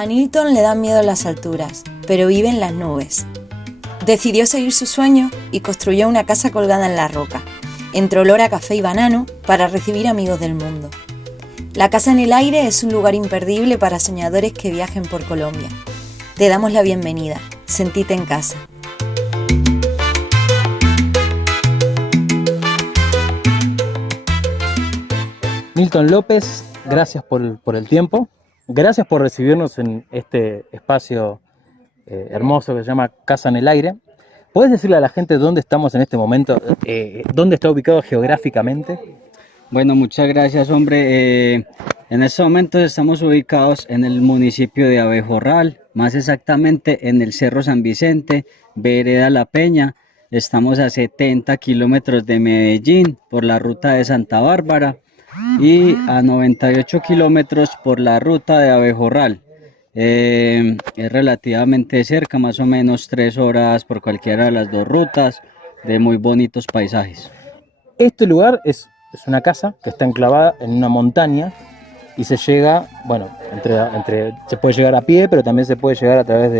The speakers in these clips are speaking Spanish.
A Nilton le dan miedo las alturas, pero vive en las nubes. Decidió seguir su sueño y construyó una casa colgada en la roca, entre olor a café y banano, para recibir amigos del mundo. La Casa en el Aire es un lugar imperdible para soñadores que viajen por Colombia. Te damos la bienvenida. Sentite en casa. Nilton López, gracias por el tiempo. Gracias por recibirnos en este espacio hermoso que se llama Casa en el Aire. ¿Puedes decirle a la gente dónde estamos en este momento? ¿Dónde está ubicado geográficamente? Bueno, muchas gracias, hombre. En estos momentos estamos ubicados en el municipio de Abejorral, más exactamente en el Cerro San Vicente, vereda La Peña. Estamos a 70 kilómetros de Medellín por la ruta de Santa Bárbara y a 98 kilómetros por la ruta de Abejorral. Es relativamente cerca, más o menos 3 horas por cualquiera de las dos rutas, de muy bonitos paisajes. Este lugar es una casa que está enclavada en una montaña y se llega, bueno, se puede llegar a pie, pero también se puede llegar a través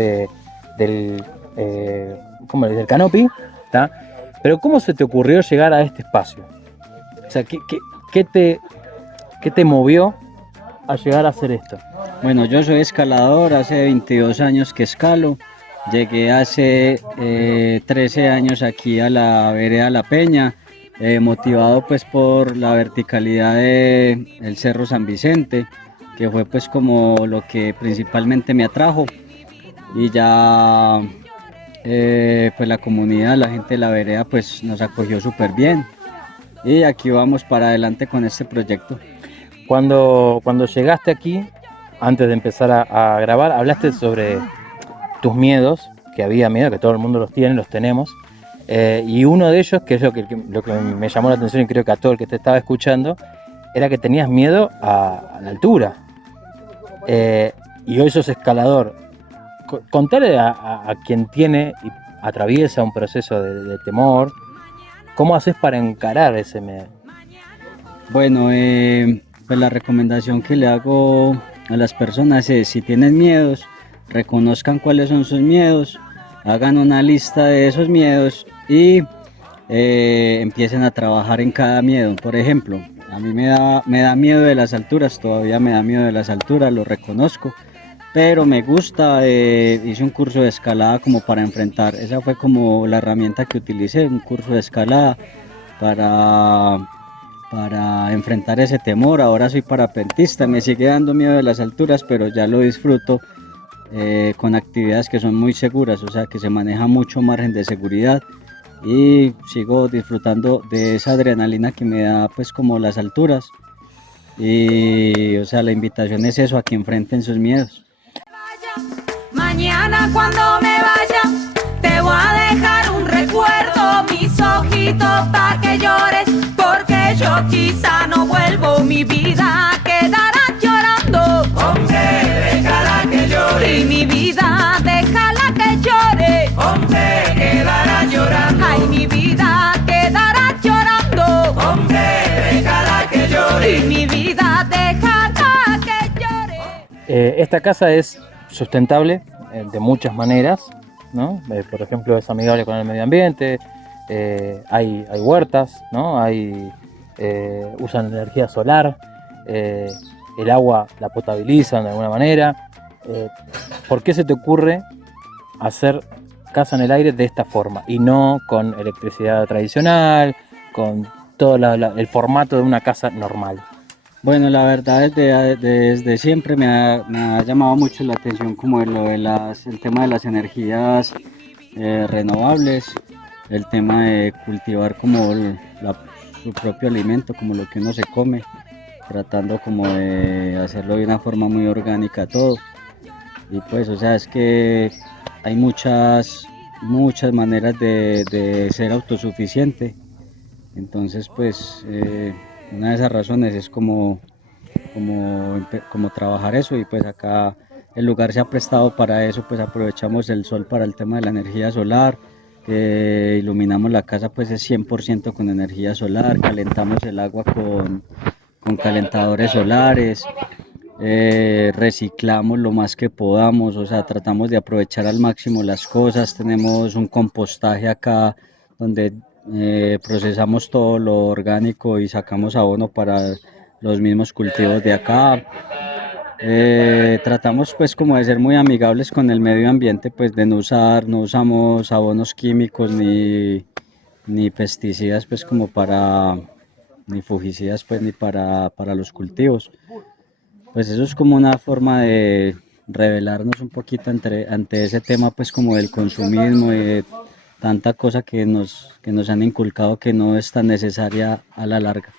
del canopy, ¿tá? Pero ¿cómo se te ocurrió llegar a este espacio? O sea, ¿qué te movió a llegar a hacer esto? Bueno, yo soy escalador, hace 22 años que escalo. Llegué hace 13 años aquí a la vereda La Peña, motivado pues por la verticalidad del Cerro San Vicente, que fue pues como lo que principalmente me atrajo. Y ya pues la comunidad, la gente de la vereda pues nos acogió súper bien. Y aquí vamos para adelante con este proyecto. Cuando llegaste aquí, antes de empezar a grabar, hablaste sobre tus miedos, que había miedo, que todo el mundo los tiene, los tenemos, y uno de ellos, que es lo que me llamó la atención y creo que a todo el que te estaba escuchando, era que tenías miedo a la altura, y hoy sos escalador. Contale a quien tiene y atraviesa un proceso de temor, ¿cómo haces para encarar ese miedo? Bueno, pues la recomendación que le hago a las personas es, si tienen miedos, reconozcan cuáles son sus miedos, hagan una lista de esos miedos y empiecen a trabajar en cada miedo. Por ejemplo, a mí me da miedo de las alturas, todavía me da miedo de las alturas, lo reconozco, pero me gusta, hice un curso de escalada como para enfrentar, esa fue como la herramienta que utilicé, un curso de escalada para enfrentar ese temor. Ahora soy parapentista, me sigue dando miedo de las alturas, pero ya lo disfruto con actividades que son muy seguras, o sea que se maneja mucho margen de seguridad y sigo disfrutando de esa adrenalina que me da pues como las alturas. Y o sea, la invitación es eso, a que enfrenten sus miedos. Mañana cuando me vaya te voy a dejar un recuerdo, mis ojitos pa' que llores, porque yo quizá no vuelvo, mi vida quedará llorando. Hombre, déjala que llore. Y mi vida déjala que llore. Hombre, quedará llorando. Ay, mi vida quedará llorando. Hombre, déjala que llore. Y mi vida déjala que llore. Esta casa es sustentable de muchas maneras, ¿no? Por ejemplo, es amigable con el medio ambiente, hay huertas, ¿no? Usan energía solar, el agua la potabilizan de alguna manera. ¿Por qué se te ocurre hacer Casa en el Aire de esta forma y no con electricidad tradicional, con todo el formato de una casa normal? Bueno, la verdad desde siempre me ha llamado mucho la atención como el tema de las energías renovables, el tema de cultivar como su propio alimento, como lo que uno se come, tratando como de hacerlo de una forma muy orgánica todo. Y pues, o sea, es que hay muchas maneras de ser autosuficiente. Entonces, pues, una de esas razones es como trabajar eso, y pues acá el lugar se ha prestado para eso, pues aprovechamos el sol para el tema de la energía solar, iluminamos la casa pues es 100% con energía solar, calentamos el agua con calentadores solares, reciclamos lo más que podamos, o sea, tratamos de aprovechar al máximo las cosas. Tenemos un compostaje acá donde procesamos todo lo orgánico y sacamos abono para los mismos cultivos de acá. Tratamos pues como de ser muy amigables con el medio ambiente, pues de no usamos abonos químicos ni pesticidas pues como ni fungicidas pues ni para los cultivos. Pues eso es como una forma de revelarnos un poquito ante ese tema pues como del consumismo y de tanta cosa que nos han inculcado que no es tan necesaria a la larga.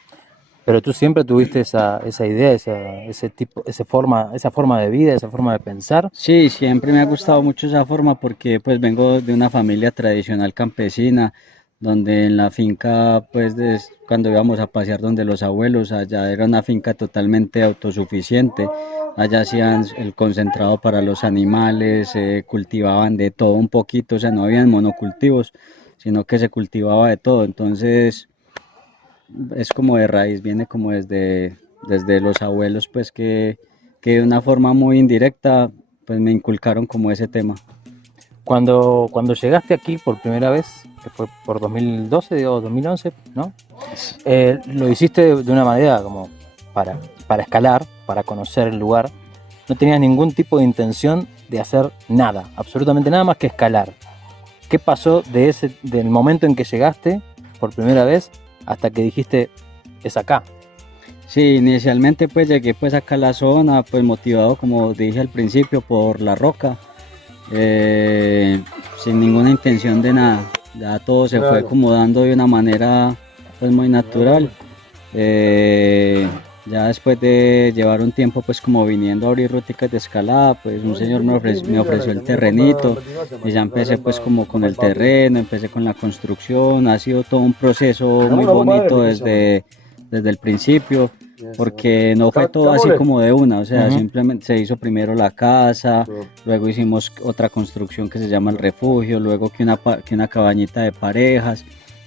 Pero tú siempre tuviste esa idea, esa forma de vida, esa forma de pensar. Sí, siempre me ha gustado mucho esa forma porque pues vengo de una familia tradicional campesina, donde en la finca pues cuando íbamos a pasear donde los abuelos, allá era una finca totalmente autosuficiente, allá hacían el concentrado para los animales, cultivaban de todo un poquito, o sea, no habían monocultivos, sino que se cultivaba de todo, entonces es como de raíz, viene como desde los abuelos, pues que de una forma muy indirecta, pues me inculcaron como ese tema. Cuando llegaste aquí por primera vez, que fue por 2012 o 2011, ¿no? Lo hiciste de una manera como para escalar, para conocer el lugar. No tenías ningún tipo de intención de hacer nada, absolutamente nada más que escalar. ¿Qué pasó del momento en que llegaste por primera vez hasta que dijiste, es acá? Sí, inicialmente pues llegué pues acá a la zona, pues motivado como dije al principio por la roca, sin ninguna intención de nada, ya todo se fue como dando de una manera pues muy natural. Ya después de llevar un tiempo pues como viniendo a abrir rúticas de escalada, pues un señor me ofreció el terrenito y ya empecé pues como con el terreno, empecé con la construcción, ha sido todo un proceso muy bonito desde el principio, porque no fue todo así como de una, o sea, simplemente se hizo primero la casa, luego hicimos otra construcción que se llama el refugio, luego que una cabañita de parejas.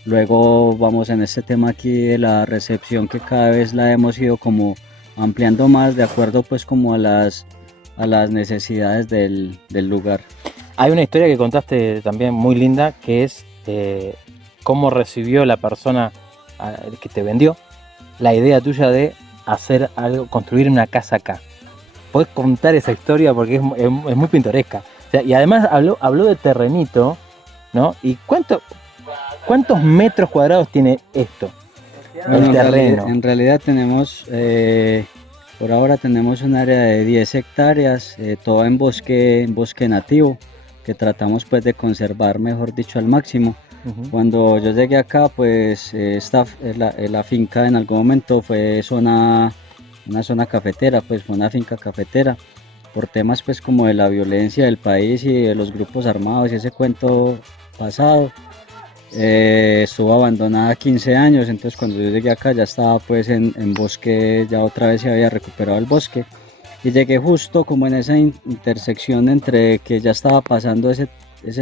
Luego vamos en este tema aquí de la recepción, que cada vez la hemos ido como ampliando más de acuerdo pues como a las necesidades del lugar. Hay una historia que contaste también muy linda, que es cómo recibió la persona que te vendió la idea tuya de hacer algo, construir una casa acá. ¿Podés contar esa historia? Porque es muy pintoresca. O sea, y además habló de terrenito, ¿no? ¿Y cuántos metros cuadrados tiene esto? Bueno, el terreno. En realidad tenemos, por ahora tenemos un área de 10 hectáreas, toda en bosque nativo, que tratamos pues de conservar, mejor dicho, al máximo. Cuando yo llegué acá, pues la finca en algún momento fue una zona cafetera, pues fue una finca cafetera, por temas pues como de la violencia del país y de los grupos armados y ese cuento pasado. Estuvo abandonada 15 años, entonces cuando yo llegué acá ya estaba pues en bosque, ya otra vez se había recuperado el bosque y llegué justo como en esa intersección entre que ya estaba pasando ese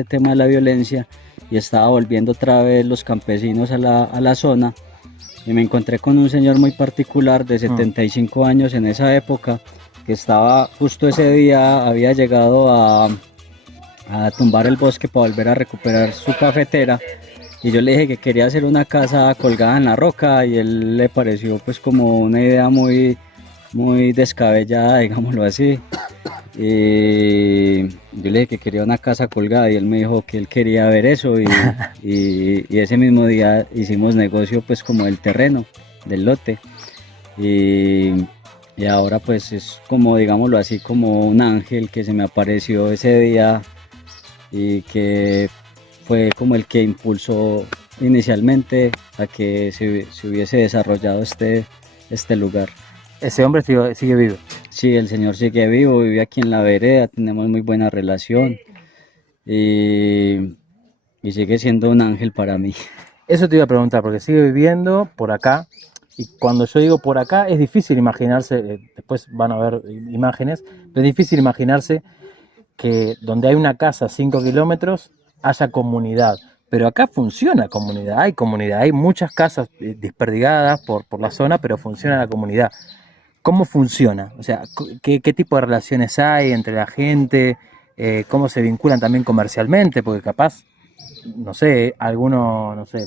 tema de la violencia y estaba volviendo otra vez los campesinos a la zona, y me encontré con un señor muy particular de 75 años en esa época, que estaba justo ese día, había llegado a tumbar el bosque para volver a recuperar su cafetera. Y yo le dije que quería hacer una casa colgada en la roca y él le pareció pues como una idea muy, muy descabellada, digámoslo así. Y yo le dije que quería una casa colgada y él me dijo que él quería ver eso y ese mismo día hicimos negocio pues como del terreno, del lote. Y ahora pues es como, digámoslo así, como un ángel que se me apareció ese día y que fue como el que impulsó inicialmente a que se hubiese desarrollado este lugar. ¿Ese hombre sigue vivo? Sí, el señor sigue vivo, vive aquí en la vereda, tenemos muy buena relación y sigue siendo un ángel para mí. Eso te iba a preguntar, porque sigue viviendo por acá, y cuando yo digo por acá es difícil imaginarse, después van a ver imágenes, pero es difícil imaginarse que donde hay una casa a 5 kilómetros haya comunidad, pero acá funciona comunidad, hay muchas casas desperdigadas por la zona, pero funciona la comunidad. ¿Cómo funciona? O sea, ¿qué tipo de relaciones hay entre la gente? ¿Cómo se vinculan también comercialmente? Porque capaz, no sé, alguno, no sé,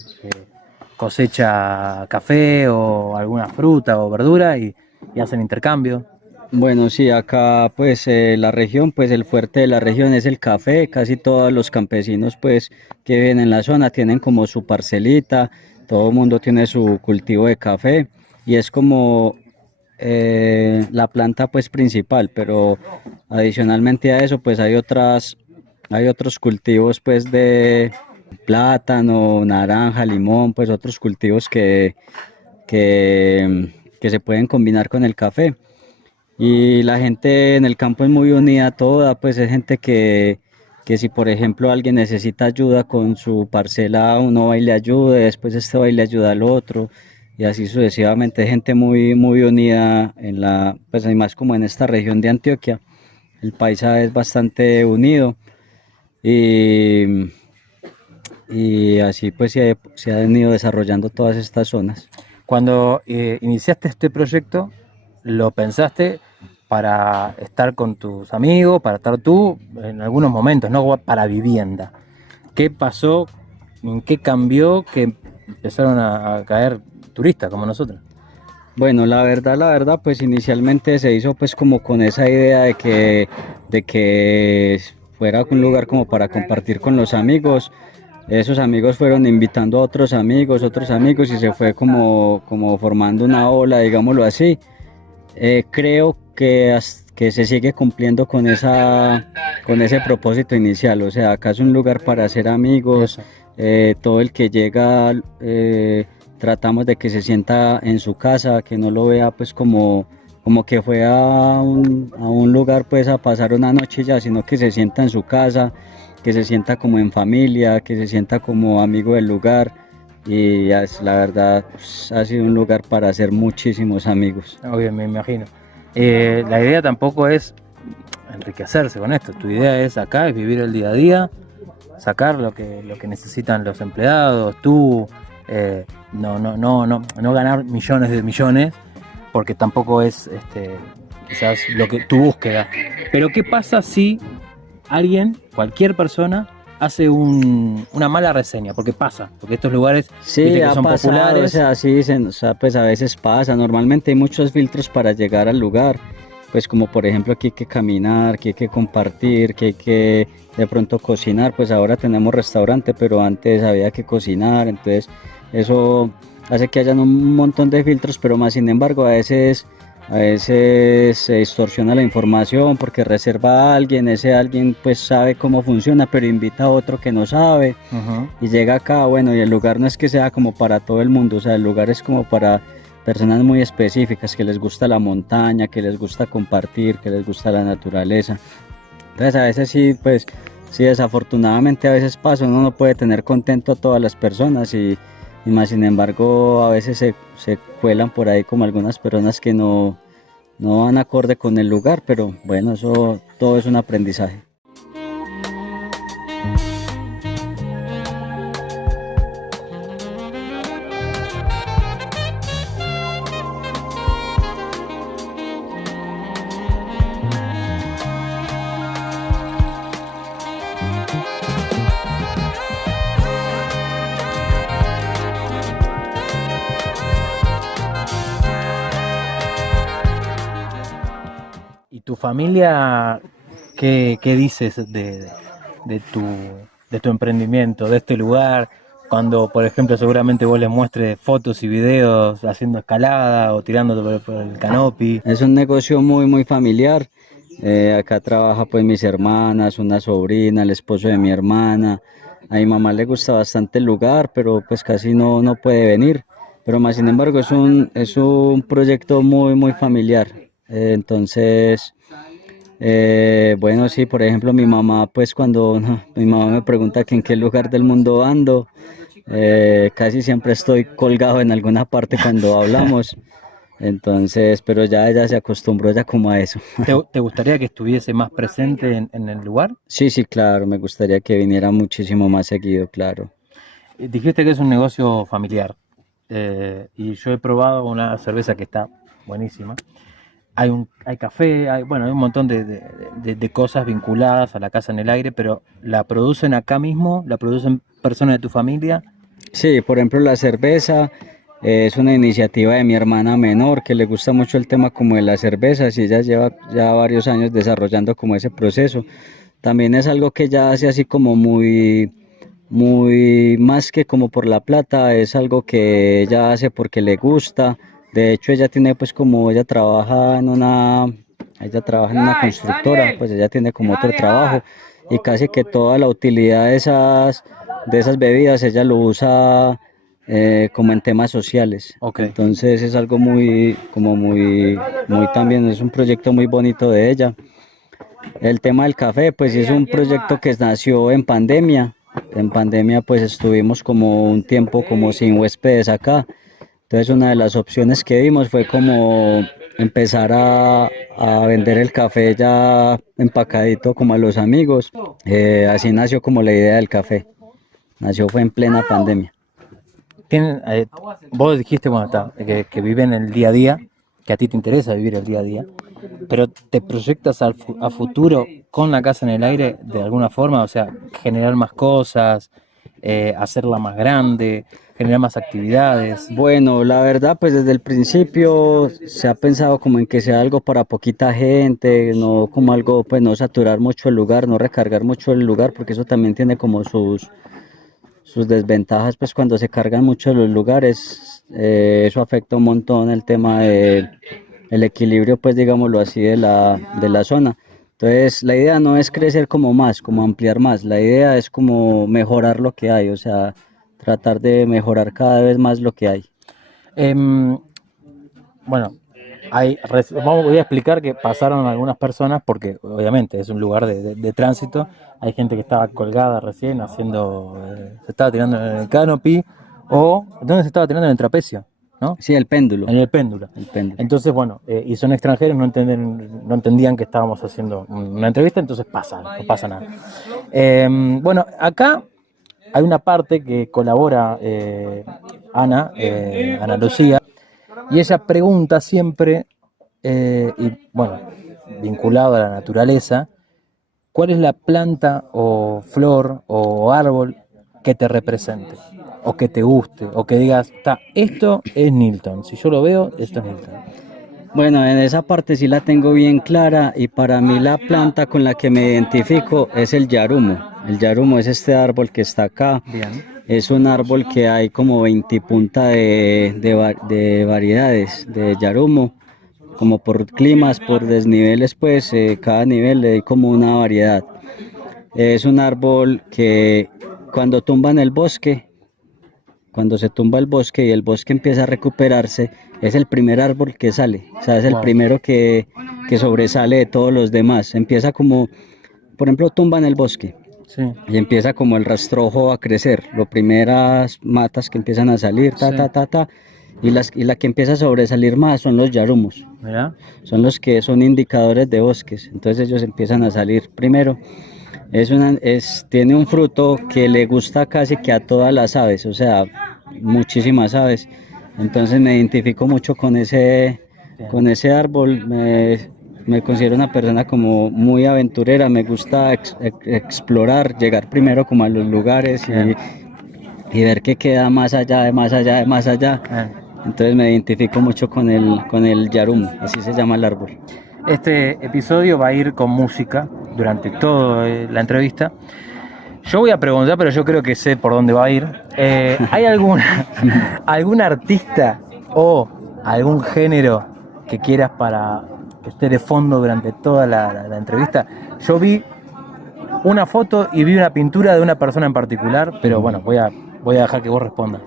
cosecha café o alguna fruta o verdura y hacen intercambio. Bueno, sí, acá pues la región, pues el fuerte de la región es el café. Casi todos los campesinos pues que viven en la zona tienen como su parcelita, todo el mundo tiene su cultivo de café y es como la planta pues principal, pero adicionalmente a eso pues hay otros cultivos pues de plátano, naranja, limón, pues otros cultivos que se pueden combinar con el café. Y la gente en el campo es muy unida toda, pues es gente que si por ejemplo alguien necesita ayuda con su parcela, uno va y le ayuda, después este va y le ayuda al otro, y así sucesivamente, es gente muy unida en pues hay más como en esta región de Antioquia, el paisa es bastante unido, y, y así pues se han ido desarrollando todas estas zonas. Cuando iniciaste este proyecto, ¿lo pensaste para estar con tus amigos, para estar tú en algunos momentos, no para vivienda? ¿Qué pasó? ¿En qué cambió que empezaron a caer turistas como nosotros? Bueno, la verdad, pues inicialmente se hizo pues como con esa idea de que fuera un lugar como para compartir con los amigos. Esos amigos fueron invitando a otros amigos y se fue como formando una ola, digámoslo así. Creo que se sigue cumpliendo con ese propósito inicial. O sea, acá es un lugar para hacer amigos. Eso. Todo el que llega, tratamos de que se sienta en su casa, que no lo vea pues como que fue a un lugar pues a pasar una noche ya, sino que se sienta en su casa, que se sienta como en familia, que se sienta como amigo del lugar. Y la verdad pues, ha sido un lugar para hacer muchísimos amigos. Obvio, me imagino. La idea tampoco es enriquecerse con esto. Tu idea es acá, es vivir el día a día, sacar lo que necesitan los empleados, tú, no ganar millones de millones, porque tampoco es quizás lo que tu búsqueda. Pero ¿qué pasa si alguien, cualquier persona, hace una mala reseña? Porque pasa, porque estos lugares Sí, viste que ha son pasado, o populares. sea, sí, o sea, pues a veces pasa. Normalmente hay muchos filtros para llegar al lugar, pues como por ejemplo aquí hay que caminar, que hay que compartir, que hay que de pronto cocinar. Pues ahora tenemos restaurante, pero antes había que cocinar, entonces eso hace que hayan un montón de filtros, pero más sin embargo a veces se distorsiona la información porque reserva a alguien, ese alguien pues sabe cómo funciona, pero invita a otro que no sabe. Ujú. Y llega acá, bueno, y el lugar no es que sea como para todo el mundo, o sea, el lugar es como para personas muy específicas que les gusta la montaña, que les gusta compartir, que les gusta la naturaleza. Entonces a veces sí, pues sí, desafortunadamente a veces pasa, uno no puede tener contento a todas las personas y más sin embargo a veces se cuelan por ahí como algunas personas que no van acorde con el lugar, pero bueno, eso todo es un aprendizaje. ¿Y tu familia qué dices de tu, de tu emprendimiento, de este lugar? Cuando, por ejemplo, seguramente vos les muestres fotos y videos haciendo escalada o tirándote por el canopy. Es un negocio muy familiar. Acá trabaja pues mis hermanas, una sobrina, el esposo de mi hermana. A mi mamá le gusta bastante el lugar, pero pues casi no puede venir. Pero más sin embargo es un proyecto muy familiar. Entonces, bueno, sí, por ejemplo, mi mamá, pues cuando mi mamá me pregunta que en qué lugar del mundo ando, casi siempre estoy colgado en alguna parte cuando hablamos. Entonces, pero ya ella se acostumbró ya como a eso. ¿Te gustaría que estuviese más presente en el lugar? Sí, claro, me gustaría que viniera muchísimo más seguido, claro. Dijiste que es un negocio familiar y yo he probado una cerveza que está buenísima. hay café, bueno, hay un montón de cosas vinculadas a la Casa en el Aire, pero ¿la producen acá mismo? ¿La producen personas de tu familia? Sí, por ejemplo, la cerveza es una iniciativa de mi hermana menor que le gusta mucho el tema como de las cervezas y ella lleva ya varios años desarrollando como ese proceso. También es algo que ella hace así como muy más que como por la plata, es algo que ella hace porque le gusta. De hecho, ella tiene pues como ella trabaja en una constructora, pues ella tiene como otro trabajo y casi que toda la utilidad de esas bebidas ella lo usa como en temas sociales. Ok. Entonces es algo muy también, es un proyecto muy bonito de ella. El tema del café, pues sí es un proyecto que nació en pandemia. En pandemia pues estuvimos como un tiempo como sin huéspedes acá. Entonces una de las opciones que vimos fue como empezar a vender el café ya empacadito como a los amigos. Así nació como la idea del café. Nació fue en plena pandemia. Vos dijiste, bueno, que viven el día a día, que a ti te interesa vivir el día a día, pero ¿te proyectas a futuro con la Casa en el Aire de alguna forma? O sea, generar más cosas, hacerla más grande, generar más actividades. Bueno, la verdad, pues desde el principio se ha pensado como en que sea algo para poquita gente, no como algo, pues no saturar mucho el lugar, no recargar mucho el lugar, porque eso también tiene como sus desventajas, pues cuando se cargan mucho los lugares, eso afecta un montón el tema de el equilibrio, pues digámoslo así, de la zona. Entonces, la idea no es crecer como más, como ampliar más, la idea es como mejorar lo que hay, o sea, tratar de mejorar cada vez más lo que hay. Em, bueno, voy a explicar que pasaron algunas personas, porque obviamente es un lugar de tránsito. Hay gente que estaba colgada recién se estaba tirando en el canopy, o ¿dónde se estaba tirando? En el trapecio, ¿no? Sí, el péndulo. En el péndulo. El péndulo. Entonces, bueno, y son extranjeros, no entendían que estábamos haciendo una entrevista, entonces no pasa nada. Bueno, acá hay una parte que colabora Ana Lucía, y ella pregunta siempre, y bueno, vinculado a la naturaleza, ¿cuál es la planta o flor o árbol que te represente? O que te guste, o que digas, esto es Nilton, si yo lo veo, esto es Nilton. Bueno, en esa parte sí la tengo bien clara y para mí la planta con la que me identifico es el yarumo. El yarumo es este árbol que está acá. Bien. Es un árbol que hay como 20 punta de variedades de yarumo, como por climas, por desniveles, pues cada nivel hay como una variedad. Es un árbol que cuando tumban el bosque, cuando se tumba el bosque y el bosque empieza a recuperarse, es el primer árbol que sale, o sea, es el primero que sobresale de todos los demás. Empieza como, por ejemplo, tumban el bosque. Sí. Y empieza como el rastrojo a crecer, las primeras matas que empiezan a salir, y la que empieza a sobresalir más son los yarumos. ¿Verdad? Son los que son indicadores de bosques, entonces ellos empiezan a salir primero. Tiene un fruto que le gusta casi que a todas las aves, o sea, muchísimas aves. Entonces me identifico mucho con ese árbol. Me considero una persona como muy aventurera, me gusta explorar, llegar primero como a los lugares y ver qué queda más allá, más allá, más allá. Entonces me identifico mucho con el yarumo, así se llama el árbol. Este episodio va a ir con música durante toda la entrevista. Yo voy a preguntar, pero yo creo que sé por dónde va a ir. ¿Hay algún artista o algún género que quieras para que esté de fondo durante toda la entrevista? Yo vi una foto y vi una pintura de una persona en particular, pero bueno, voy a dejar que vos respondas.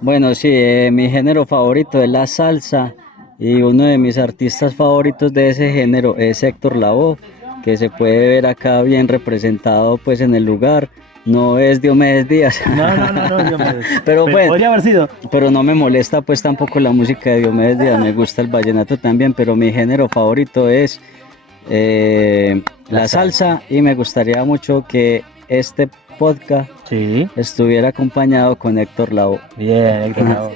Bueno, sí, mi género favorito es la salsa y uno de mis artistas favoritos de ese género es Héctor Lavoe, que se puede ver acá bien representado pues en el lugar. No es Diomedes Díaz. No, Diomedes. Pero bueno, podría haber sido. Pero no me molesta pues tampoco la música de Diomedes Díaz, me gusta el vallenato también, pero mi género favorito es la salsa y me gustaría mucho que este podcast estuviera acompañado con Héctor Lavoe. Bien, Héctor Lavoe.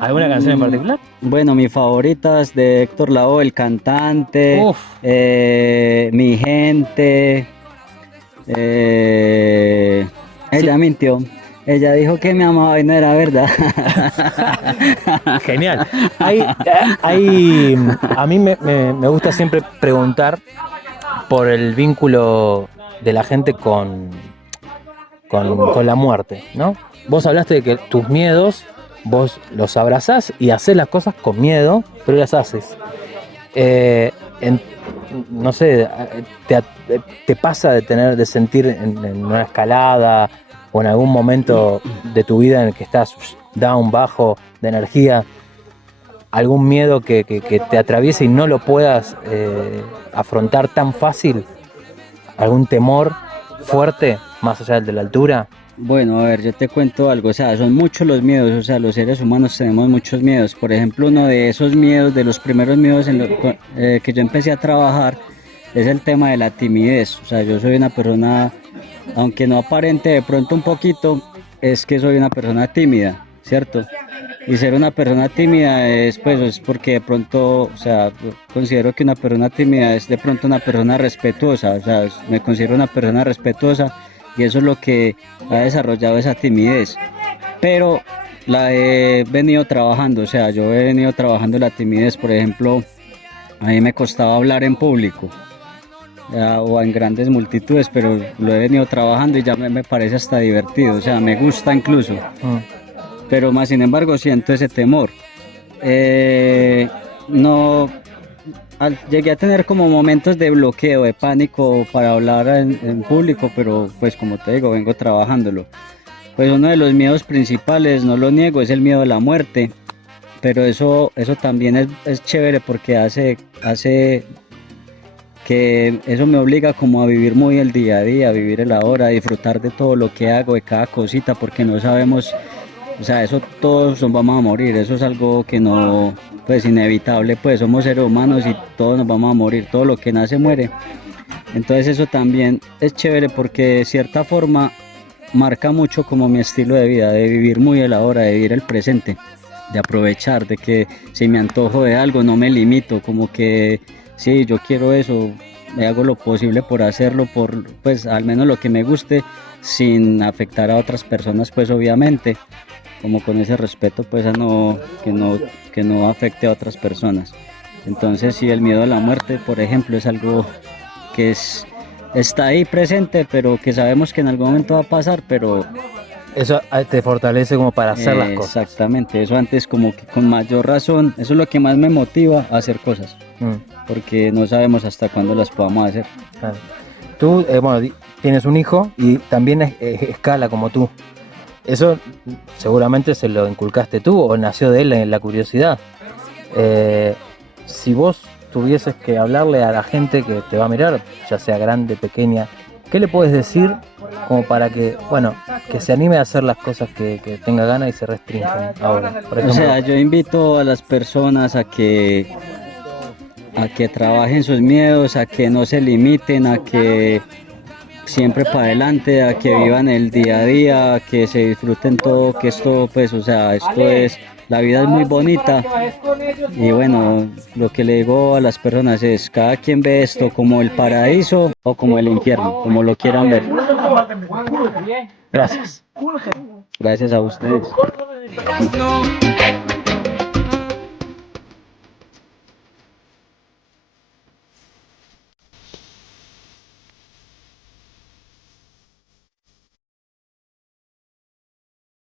¿Alguna canción en particular? Bueno, mis favoritas de Héctor Lavoe, el cantante, Uf. Mi gente. Ella mintió. Ella dijo que me amaba y no era verdad. Genial. A mí me gusta siempre preguntar por el vínculo de la gente con la muerte, ¿no? Vos hablaste de que tus miedos, vos los abrazás y haces las cosas con miedo, pero las haces. No sé, te pasa de sentir en una escalada o en algún momento de tu vida en el que estás down, bajo de energía, algún miedo que te atraviese y no lo puedas afrontar tan fácil, algún temor fuerte más allá del de la altura? Bueno, a ver, yo te cuento algo, o sea, son muchos los miedos, o sea, los seres humanos tenemos muchos miedos. Por ejemplo, uno de esos miedos, de los primeros miedos que yo empecé a trabajar, es el tema de la timidez. O sea, yo soy una persona, aunque no aparente de pronto un poquito, es que soy una persona tímida, ¿cierto? Y ser una persona tímida es porque de pronto, o sea, considero que una persona tímida es de pronto una persona respetuosa, o sea, me considero una persona respetuosa. Y eso es lo que ha desarrollado esa timidez. Pero la he venido trabajando, o sea, yo he venido trabajando la timidez. Por ejemplo, a mí me costaba hablar en público o en grandes multitudes, pero lo he venido trabajando y ya me parece hasta divertido, o sea, me gusta incluso. Pero más sin embargo siento ese temor. Llegué a tener como momentos de bloqueo, de pánico para hablar en público, pero pues como te digo, vengo trabajándolo. Pues uno de los miedos principales, no lo niego, es el miedo a la muerte, pero eso también es chévere porque hace que eso me obliga como a vivir muy el día a día, a vivir el ahora, a disfrutar de todo lo que hago, de cada cosita, porque no sabemos, o sea, eso todos nos vamos a morir, eso es algo que no, pues inevitable, pues somos seres humanos y todos nos vamos a morir, todo lo que nace muere. Entonces eso también es chévere porque de cierta forma marca mucho como mi estilo de vida, de vivir muy el ahora, de vivir el presente, de aprovechar, de que si me antojo de algo no me limito, como que sí, yo quiero eso, me hago lo posible por hacerlo, por pues al menos lo que me guste, sin afectar a otras personas, pues obviamente, como con ese respeto pues que no afecte a otras personas. Entonces sí, el miedo a la muerte, por ejemplo, es algo que está ahí presente, pero que sabemos que en algún momento va a pasar, pero Eso te fortalece como para hacer las cosas. exactamente, eso antes como que con mayor razón, eso es lo que más me motiva a hacer cosas, porque no sabemos hasta cuándo las podamos hacer. Claro. Tú, tienes un hijo y también escala como tú. Eso seguramente se lo inculcaste tú o nació de él en la curiosidad. Si vos tuvieses que hablarle a la gente que te va a mirar, ya sea grande, pequeña, ¿qué le puedes decir como para que, que se anime a hacer las cosas que tenga ganas y se restrinjan ahora? Por ejemplo, O sea, yo invito a las personas a que trabajen sus miedos, a que no se limiten, a que siempre para adelante, a que vivan el día a día, a que se disfruten todo, que esto es, la vida es muy bonita. Y bueno, lo que le digo a las personas es, cada quien ve esto como el paraíso o como el infierno, como lo quieran ver. gracias. Gracias a ustedes. No.